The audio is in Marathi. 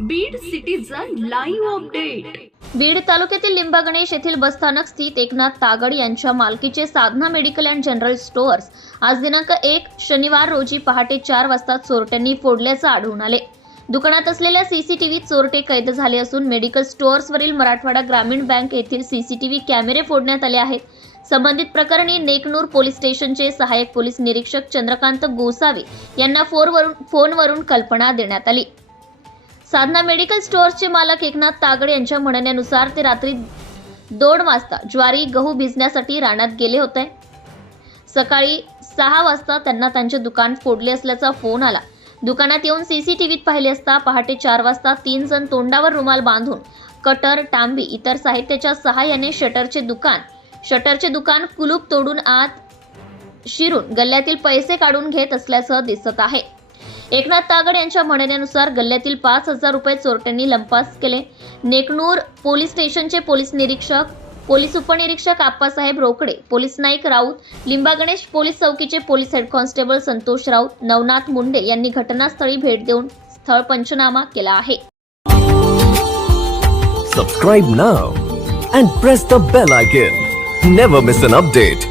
Beed citizen live update Beed तालुक्यातील लिंबा गणेश येथील बसस्थानक स्थित एकनाथ तागड यांच्या मालकीचे Sadhana medical and general stores आज दिनांक एक शनिवार रोजी पहाटे चार वाजता चोरट्यांनी फोडल्याचं आढळून आले. दुकानात असलेल्या सीसीटीव्हीत चोरटे कैद झाले असून मेडिकल स्टोअर्सवरील मराठवाडा ग्रामीण बँक येथील सीसीटीव्ही कॅमेरे फोडण्यात आले आहेत. संबंधित प्रकरणी नेकनूर पोलीस स्टेशनचे सहाय्यक पोलीस निरीक्षक चंद्रकांत गोसावी यांना फोनवरून फोनवरून कल्पना देण्यात आली. साधना मेडिकल स्टोअर्सचे मालक एकनाथ तागडे यांच्या म्हणण्यानुसार ते रात्री दोन वाजता ज्वारी गहू भिजण्यासाठी रानात गेले होते. सकाळी सहा वाजता त्यांना त्यांचे दुकान फोडले असल्याचा फोन आला. दुकानात येऊन सीसीटीव्हीत पाहिले असता पहाटे चार वाजता तीन जण तोंडावर रुमाल बांधून कटर टांबी इतर साहित्याच्या सहाय्याने शटरचे दुकान शटरचे दुकान कुलूप तोडून आत शिरून गल्ल्यातील पैसे काढून घेत असल्याचं दिसत आहे. एकनाथ तागड यांच्या म्हणण्यानुसार गल्ल्यातील पाच हजार रुपये चोरट्यांनी लंपास केले. नेकनूर पोलीस स्टेशनचे पोलीस निरीक्षक पोलीस उपनिरीक्षक Appasaheb Rokade police Naik Raut Limba Ganesh police चौकीचे police head constable Santosh Raut Navnath Munde यांनी घटनास्थळी भेट देऊन स्थळ पंचनामा केला आहे. Subscribe now and press the bell icon never miss an update